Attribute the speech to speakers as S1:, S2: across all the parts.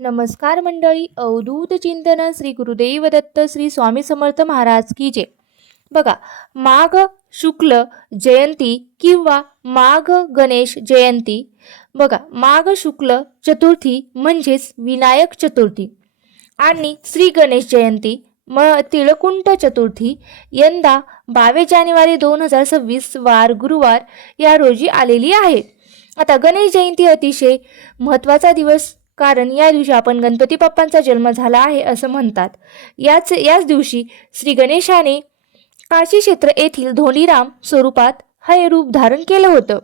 S1: नमस्कार मंडळी अवधूत चिंतन श्री गुरुदेव दत्त श्री स्वामी समर्थ महाराज की जय. बघा माघ शुक्ल जयंती किंवा माघ गणेश जयंती बघा माघ शुक्ल चतुर्थी म्हणजेच विनायक चतुर्थी आणि श्री गणेश जयंती म तिळकुंट चतुर्थी यंदा बावीस जानेवारी दोन हजार सव्वीस वार गुरुवार या रोजी आलेली आहे. आता गणेश जयंती अतिशय महत्त्वाचा दिवस कारण या दिवशी आपण गणपती बाप्पांचा जन्म झाला आहे असं म्हणतात. याच याच दिवशी श्री गणेशाने काशी क्षेत्र येथील धोनीराम स्वरूपात हे रूप धारण केलं होतं.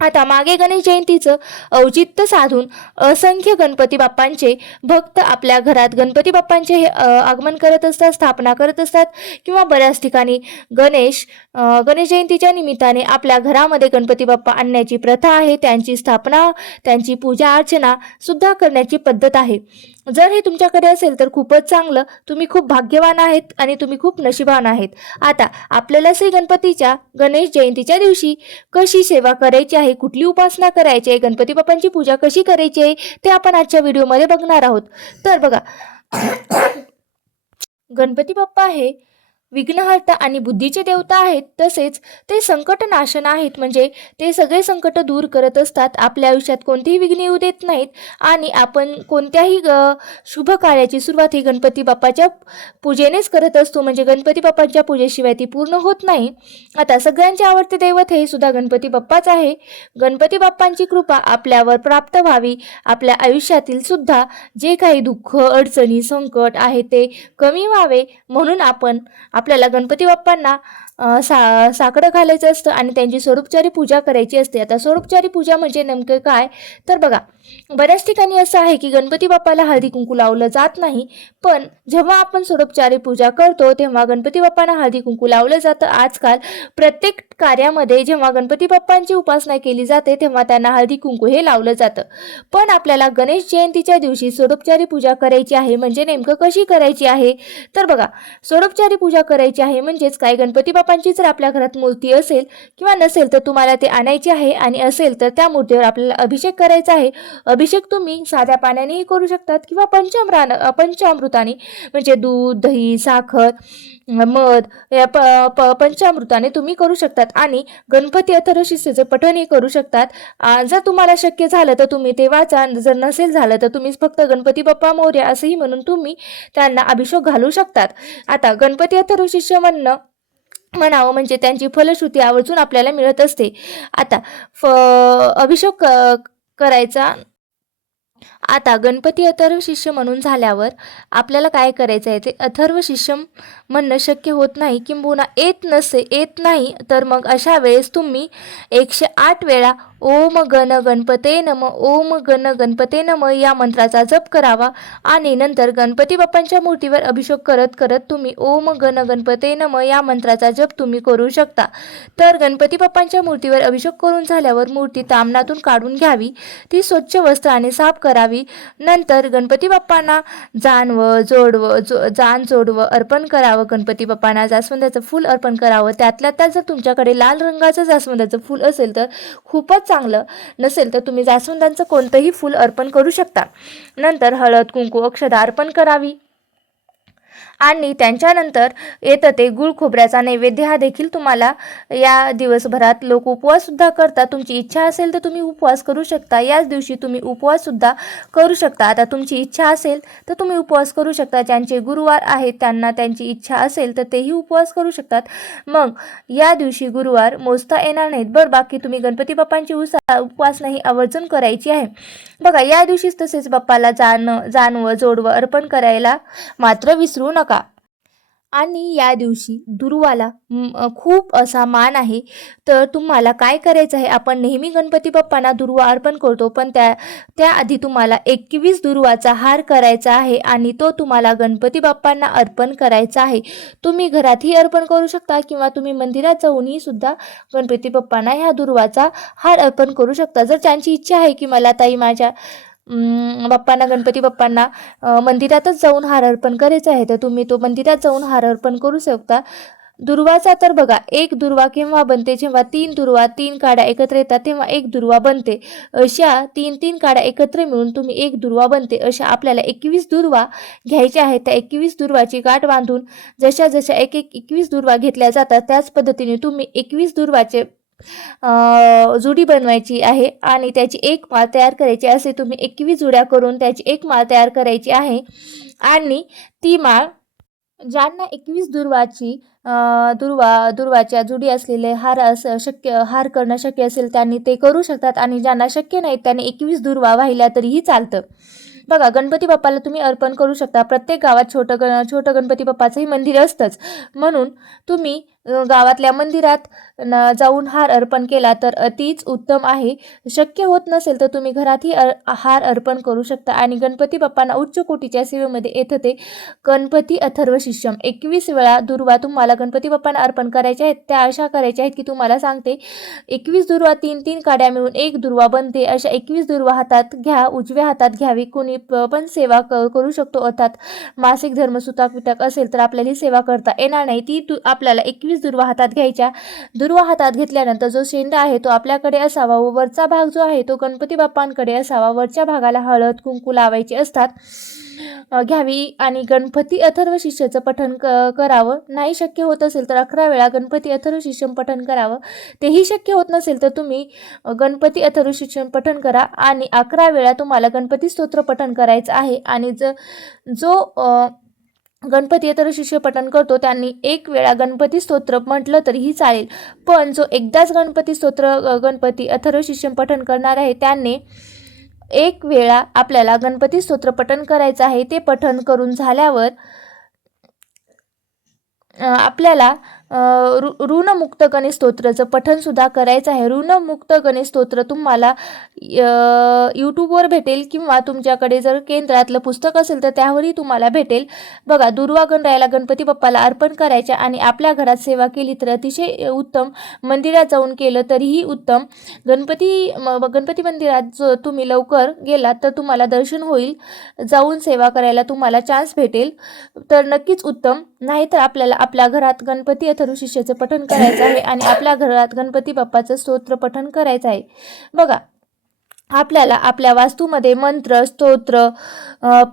S1: आता मागे गणेश जयंतीचं औचित्य साधून असंख्य गणपती बाप्पांचे भक्त आपल्या घरात गणपती बाप्पांचे हे आगमन करत असतात स्थापना करत असतात किंवा बऱ्याच ठिकाणी गणेश गणेश जयंतीच्या निमित्ताने आपल्या घरामध्ये गणपती बाप्पा आणण्याची प्रथा आहे त्यांची स्थापना त्यांची पूजा अर्चना सुद्धा करण्याची पद्धत आहे. जर हे तुमच्याकडे असेल तर खूपच चांगलं. तुम्ही खूप भाग्यवान आहेत आणि तुम्ही खूप नशिबान आहेत. आता आपल्याला श्री गणपतीच्या गणेश जयंतीच्या दिवशी कशी सेवा करायची आहे कुठली उपासना करायची आहे गणपती बाप्पांची पूजा कशी करायची आहे ते आपण आजच्या व्हिडिओमध्ये बघणार आहोत. तर बघा गणपती बाप्पा हे विघ्नहर्ता आणि बुद्धीचे देवता आहेत तसेच ते संकटनाशन आहेत. म्हणजे ते सगळे संकट दूर करत असतात. आपल्या आयुष्यात कोणतेही विघ्न येऊ देत नाहीत. आणि आपण कोणत्याही शुभ कार्याची सुरुवात ही गणपती बाप्पाच्या पूजेनेच करत असतो. म्हणजे गणपती बाप्पांच्या पूजेशिवाय ती पूर्ण होत नाही. आता सगळ्यांचे आवडते दैवत हे सुद्धा गणपती बाप्पाच आहे. गणपती बाप्पांची कृपा आपल्यावर प्राप्त व्हावी. आपल्या आयुष्यातील सुद्धा जे काही दुःख अडचणी संकट आहे ते कमी व्हावे. म्हणून आपण आपल्याला गणपती बाप्पांना सा साकडं घालायचं असतं आणि त्यांची स्वरूपचारी पूजा करायची असते. आता स्वरूपचारी पूजा म्हणजे नेमकं काय? तर बघा बऱ्याच ठिकाणी असं आहे की गणपती बाप्पाला हळदी कुंकू लावलं जात नाही पण जेव्हा आपण स्वरूपचारी पूजा करतो तेव्हा गणपती बाप्पांना हळदी कुंकू लावलं जातं. आजकाल प्रत्येक कार्यामध्ये जेव्हा गणपती बाप्पांची उपासना केली जाते तेव्हा त्यांना हळदी कुंकू हे लावलं जातं. पण आपल्याला गणेश जयंतीच्या दिवशी स्वरूपचारी पूजा करायची आहे म्हणजे नेमकं कशी करायची आहे? तर बघा स्वरूपचारी पूजा करायची आहे म्हणजेच काय? गणपती बाप्पांची जर आपल्या घरात मूर्ती असेल किंवा नसेल तर तुम्हाला ते आणायची आहे आणि असेल तर त्या मूर्तीवर आपल्याला अभिषेक करायचा आहे. अभिषेक तुम्ही साध्या पाण्यानेही करू शकतात किंवा पंचामृतानं पंचामृताने म्हणजे दूध दही साखर मध या प प पंचामृताने तुम्ही करू शकतात. आणि गणपती अथर्वशीर्षेचं पठणही करू शकतात. जर तुम्हाला शक्य झालं तर तुम्ही ते वाचा. जर नसेल झालं तर तुम्ही फक्त गणपती बाप्पा मौर्य असंही म्हणून तुम्ही त्यांना अभिषेक घालू शकतात. आता गणपती अथर्वशिष्य म्हणणं म्हणावं म्हणजे त्यांची फलश्रुती आवर्जून आपल्याला मिळत असते. आता फ अभिषेक क- करायचा. आता गणपती अथर्व शिष्य म्हणून झाल्यावर आपल्याला काय करायचं आहे ते? अथर्व शिष्य म्हणणं शक्य होत नाही किंबहुना येत नसे येत नाही तर मग अशा वेळेस तुम्ही एकशे आठ वेळा ओम गण गणपते नम ओम गण गणपते नम या मंत्राचा जप करावा. आणि नंतर गणपती बाप्पांच्या मूर्तीवर अभिषेक करत करत तुम्ही ओम गण गणपते नम या मंत्राचा जप तुम्ही करू शकता. तर गणपती बाप्पांच्या मूर्तीवर अभिषेक करून झाल्यावर मूर्ती तामणातून काढून घ्यावी. ती स्वच्छ वस्त्राने साफ करावी. नंतर गणपती बाप्पांना जानवं जोडवं जो जान जोडवं अर्पण करावं. गणपती बाप्पांना जास्वंदाचं फूल अर्पण करावं. त्यातल्या त्यात जर तुमच्याकडे लाल रंगाचं जास्वंदाचं फूल असेल तर खूपच चांगलं नसेल तर तुम्ही जास्वंदांचं कोणतंही फूल अर्पण करू शकता. नंतर हळद कुंकू अक्षदा अर्पण करावी. आणि त्यांच्यानंतर येतं ते गुळ खोबऱ्याचा नैवेद्य. हा देखील तुम्हाला या दिवसभरात लोक उपवाससुद्धा करतात. तुमची इच्छा असेल तर तुम्ही उपवास करू शकता. याच दिवशी तुम्ही उपवाससुद्धा करू शकता. आता तुमची इच्छा असेल तर तुम्ही उपवास करू शकता. ज्यांचे गुरुवार आहेत त्यांना त्यांची इच्छा असेल तर तेही उपवास करू शकतात. मग या दिवशी गुरुवार मोजता येणार नाहीत. बरं बाकी तुम्ही गणपती बाप्पांची उसा उपासना ही आवर्जून करायची आहे. बघा या दिवशीच तसेच बाप्पाला जाणं जानवं जोडवं अर्पण करायला मात्र विसरू नका. आणि या दिवशी दुर्वाला खूप असा मान आहे. तर तुम्हाला काय करायचं आहे? आपण नेहमी गणपती बाप्पांना दुर्वा अर्पण करतो पण त्या त्याआधी तुम्हाला एकवीस दुर्वाचा हार करायचा आहे आणि तो तुम्हाला गणपती बाप्पांना अर्पण करायचा आहे. तुम्ही घरातही अर्पण करू शकता किंवा तुम्ही मंदिरात जाऊनही सुद्धा गणपती बाप्पांना ह्या दुर्वाचा हार अर्पण करू शकता. जर त्यांची इच्छा आहे की मला ताई माझ्या बाप्पांना गणपती बाप्पांना मंदिरातच जाऊन हार अर्पण करायचं आहे. तर तुम्ही तो मंदिरात जाऊन हार अर्पण करू शकता. दुर्वाचा तर बघा एक दुर्वा केव्हा बनते? जेव्हा तीन दुर्वा तीन काड्या एकत्र येतात तेव्हा एक दुर्वा बनते. अशा तीन तीन काड्या एकत्र मिळून तुम्ही एक दुर्वा बनते. अशा आपल्याला एकवीस दुर्वा घ्यायच्या आहेत. त्या एकवीस दुर्वाची गाठ बांधून जशा जशा एक एक एकवीस दुर्वा घेतल्या जातात त्याच पद्धतीने तुम्ही एकवीस दुर्वाचे जुडी बनवायची आहे आणि त्याची एक माळ तयार करायची असे तुम्ही एकवीस जुड्या करून त्याची एक माळ तयार करायची आहे. आणि ती माळ ज्यांना एकवीस दुर्वाची दुर्वा दुर्वाच्या जुडी असलेले हार अस शक्य हार करणं शक्य असेल त्यांनी ते करू शकतात आणि ज्यांना शक्य नाही त्यांनी एकवीस दुर्वा वाहिल्या तरीही चालतं. बघा गणपती बाप्पाला तुम्ही अर्पण करू शकता. प्रत्येक गावात छोटं ग छोटं गणपती बाप्पाचंही मंदिर असतंच. म्हणून तुम्ही गावातल्या मंदिरात न जाऊन हार अर्पण केला तर अतिच उत्तम आहे. शक्य होत नसेल तर तुम्ही घरातही अर हार अर्पण करू शकता. आणि गणपती बाप्पांना उच्च कोटीच्या सेवेमध्ये येतं ते गणपती अथर्व शिष्यम. एकवीस वेळा दुर्वा तुम्हाला गणपती बाप्पांना अर्पण करायच्या आहेत. त्या अशा करायच्या आहेत की तुम्हाला सांगते एकवीस दुर्वा तीन तीन काड्या मिळून एक दुर्वा बनते. अशा एकवीस दुर्वा हातात घ्या उजव्या हातात घ्यावी. कोणी प- पण सेवा क करू शकतो. अर्थात मासिक धर्म सुताक विटाक असेल तर आपल्याला ही सेवा करता येणार नाही. ती तू आपल्याला एकवीस दुर्वा हातात घ्यायच्या. दुर्वा हातात घेतल्यानंतर जो शेंडा आहे तो आपल्याकडे असावा व वरचा भाग जो आहे तो गणपती बाप्पांकडे असावा. वरच्या भागाला हळद कुंकू लावायचे असतात. घ्यावी आणि गणपती अथर्व शिष्याचं पठण क करावं. नाही शक्य होत असेल तर अकरा वेळा गणपती अथर्व शिष्यम पठण करावं. तेही शक्य होत नसेल तर तुम्ही गणपती अथर्व शिक्षण पठण करा आणि अकरा वेळा तुम्हाला गणपती स्तोत्र पठण करायचं आहे. आणि ज जो गणपती अथर्व शिष्य पठण करतो त्यांनी एक वेळा गणपती स्तोत्र म्हटलं तरीही चालेल. पण जो एकदाच गणपती स्तोत्र गणपती अथर्व शिष्य पठण करणार आहे त्यांनी एक वेळा आपल्याला गणपती स्तोत्र पठण करायचं आहे ते पठण करून झाल्यावर आपल्याला रु ऋणमुक्त गणेश स्तोत्राचं पठनसुद्धा करायचं आहे. ऋणमुक्त गणेश स्तोत्र तुम्हाला य- यूट्यूबवर भेटेल किंवा तुमच्याकडे जर केंद्रातलं पुस्तक असेल तर त्यावरही तुम्हाला भेटेल. बघा दुर्वा गणरायाला गणपती बाप्पाला अर्पण करायच्या आणि आपल्या घरात सेवा केली तर अतिशय उत्तम. मंदिरात जाऊन केलं तरीही उत्तम. गणपती गणपती मंदिरात जो तुम्ही लवकर गेलात तर तुम्हाला दर्शन होईल. जाऊन सेवा करायला तुम्हाला चान्स भेटेल. तर नक्कीच उत्तम. नाहीतर आपल्याला आपल्या घरात गणपती अथरू शिष्याचं पठण करायचं आहे आणि आपल्या घरात गणपती बाप्पाचं स्तोत्र पठण करायचं आहे. बघा आपल्याला आपल्या वास्तूमध्ये मंत्र स्तोत्र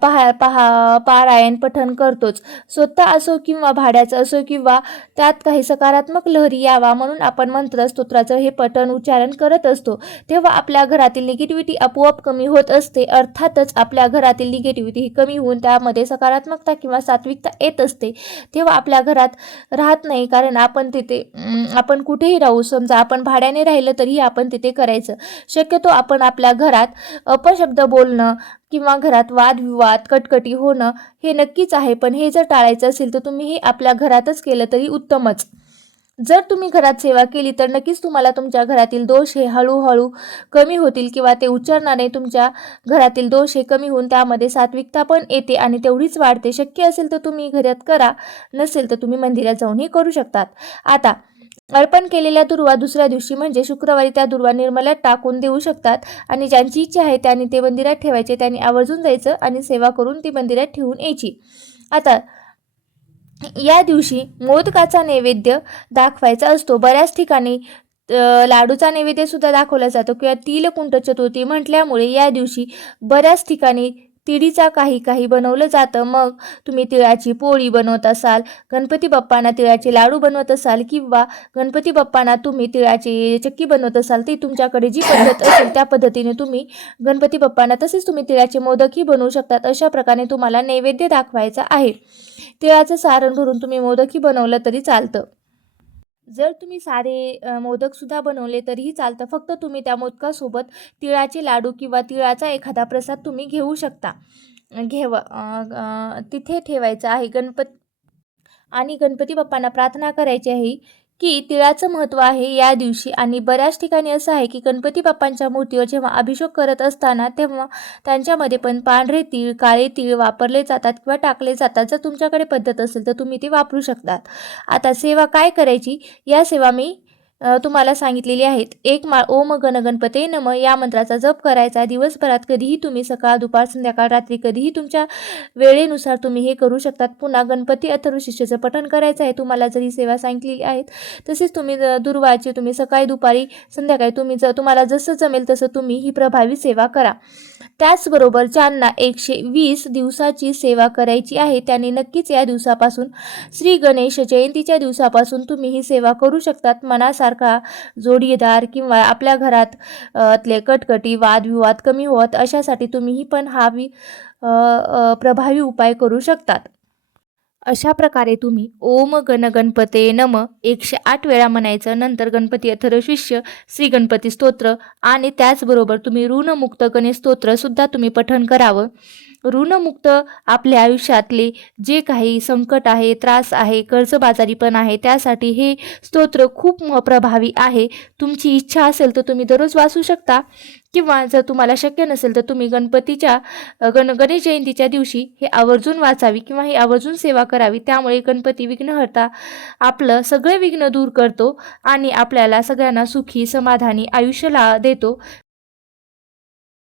S1: पहा पहा पारायण पठण करतोच. स्वतः असो किंवा भाड्याचं असो किंवा त्यात काही सकारात्मक लहरी यावा म्हणून आपण मंत्र स्तोत्राचं हे पठण उच्चारण करत असतो. तेव्हा आपल्या घरातील निगेटिव्हिटी आपोआप कमी होत असते. अर्थातच आपल्या घरातील निगेटिव्हिटी ही कमी होऊन त्यामध्ये सकारात्मकता किंवा सात्विकता येत असते. तेव्हा आपल्या घरात राहत नाही कारण आपण तिथे आपण कुठेही राहू समजा आपण भाड्याने राहिलं तरीही आपण तिथे करायचं. शक्यतो आपण आपल्या आपल्या घरात अपशब्द बोलणं किंवा घरात वादविवाद कटकटी होणं हे नक्कीच आहे. पण हे जर टाळायचं असेल तर तुम्ही हे आपल्या घरातच केलं तरी उत्तमच. जर तुम्ही घरात सेवा केली तर नक्कीच तुम्हाला तुमच्या घरातील दोष हे हळूहळू कमी होतील किंवा ते उच्चारणाने तुमच्या घरातील दोष हे कमी होऊन त्यामध्ये सात्विकता पण येते आणि तेवढीच वाढते. शक्य असेल तर तुम्ही घरात करा नसेल तर तुम्ही मंदिरात जाऊनही करू शकतात. आता अर्पण केलेल्या दुर्वा दुसऱ्या दिवशी म्हणजे शुक्रवारी त्या दुर्वा निर्मल्यात टाकून देऊ शकतात. आणि ज्यांची इच्छा आहे त्यांनी ते मंदिरात ठेवायचे त्यांनी आवर्जून जायचं आणि सेवा करून ती मंदिरात ठेवून यायची. आता या दिवशी मोदकाचा नैवेद्य दाखवायचा असतो. बऱ्याच ठिकाणी लाडूचा नैवेद्य सुद्धा दाखवला जातो किंवा तिलकुंट चतुर्थी म्हटल्यामुळे या दिवशी बऱ्याच ठिकाणी तिळीचा काही काही बनवलं जातं. मग तुम्ही तिळाची पोळी बनवत असाल गणपती बाप्पांना तिळाचे लाडू बनवत असाल किंवा गणपती बाप्पांना तुम्ही तिळाची चक्की बनवत असाल ती तुमच्याकडे जी पद्धत असेल त्या पद्धतीने तुम्ही गणपती बाप्पांना तसेच तुम्ही तिळाचे मोदकही बनवू शकतात. अशा प्रकारे तुम्हाला नैवेद्य दाखवायचा आहे. तिळाचं सारण भरून तुम्ही मोदकही बनवलं तरी चालतं. जर तुम्ही सारे मोदकसुद्धा बनवले तरीही चालतं. फक्त तुम्ही त्या मोदकासोबत तिळाचे लाडू किंवा तिळाचा एखादा प्रसाद तुम्ही घेऊ शकता. घेव तिथे ठेवायचं आहे. गणपत आणि गणपती बाप्पांना प्रार्थना करायची आहे की तिळाचं महत्त्व आहे या दिवशी. आणि बऱ्याच ठिकाणी असं आहे की गणपती बाप्पांच्या मूर्तीवर जेव्हा अभिषेक करत असताना तेव्हा त्यांच्यामध्ये पण पांढरे तीळ काळे तीळ वापरले जातात किंवा टाकले जातात. जर तुमच्याकडे पद्धत असेल तर तुम्ही ते वापरू शकतात. आता सेवा काय करायची? या सेवा मी तुम्हाला सांगितलेली आहेत. एक माळ ओम गणगणपते नम या मंत्राचा जप करायचा. दिवसभरात कधीही तुम्ही सकाळ दुपार संध्याकाळ रात्री कधीही तुमच्या वेळेनुसार तुम्ही हे करू शकतात. पुन्हा गणपती अथर्व शिष्याचं पठण करायचं आहे. तुम्हाला जरी सेवा सांगितलेली आहेत तसेच तुम्ही ज- दुर्वाची तुम्ही सकाळी दुपारी संध्याकाळी तुम्ही जर तुम्हाला जसं जमेल तसं तुम्ही ही प्रभावी सेवा करा. त्याचबरोबर ज्यांना एकशे वीस दिवसाची सेवा करायची आहे त्यांनी नक्कीच या दिवसापासून श्री गणेश जयंतीच्या दिवसापासून तुम्ही ही सेवा करू शकतात. मनासार सारखा जोडीदार किंवा आपल्या घरातले कटकटी वादविवाद कमी होत अशासाठी तुम्हीही पण हा वि प्रभावी उपाय करू शकतात. अशा प्रकारे तुम्ही ओम गण गणपते नम एकशे आठ वेळा म्हणायचं नंतर गणपती अथर शिष्य श्री गणपती स्तोत्र आणि त्याचबरोबर तुम्ही ऋणमुक्त गणेश स्तोत्रसुद्धा तुम्ही पठण करावं. ऋणमुक्त आपल्या आयुष्यातले जे काही संकट आहे त्रास आहे कर्जबाजारी पण आहे त्यासाठी हे स्तोत्र खूप म- प्रभावी आहे. तुमची इच्छा असेल तर तुम्ही दररोज वाचू शकता. किंवा जर तुम्हाला शक्य नसेल तर तुम्ही गणपतीच्या गण गणेश जयंतीच्या दिवशी हे आवर्जून वाचावी किंवा हे आवर्जून सेवा करावी. त्यामुळे गणपती विघ्नहर्ता आपलं सगळे विघ्न दूर करतो आणि आपल्याला सगळ्यांना सुखी समाधानी आयुष्य ला देतो.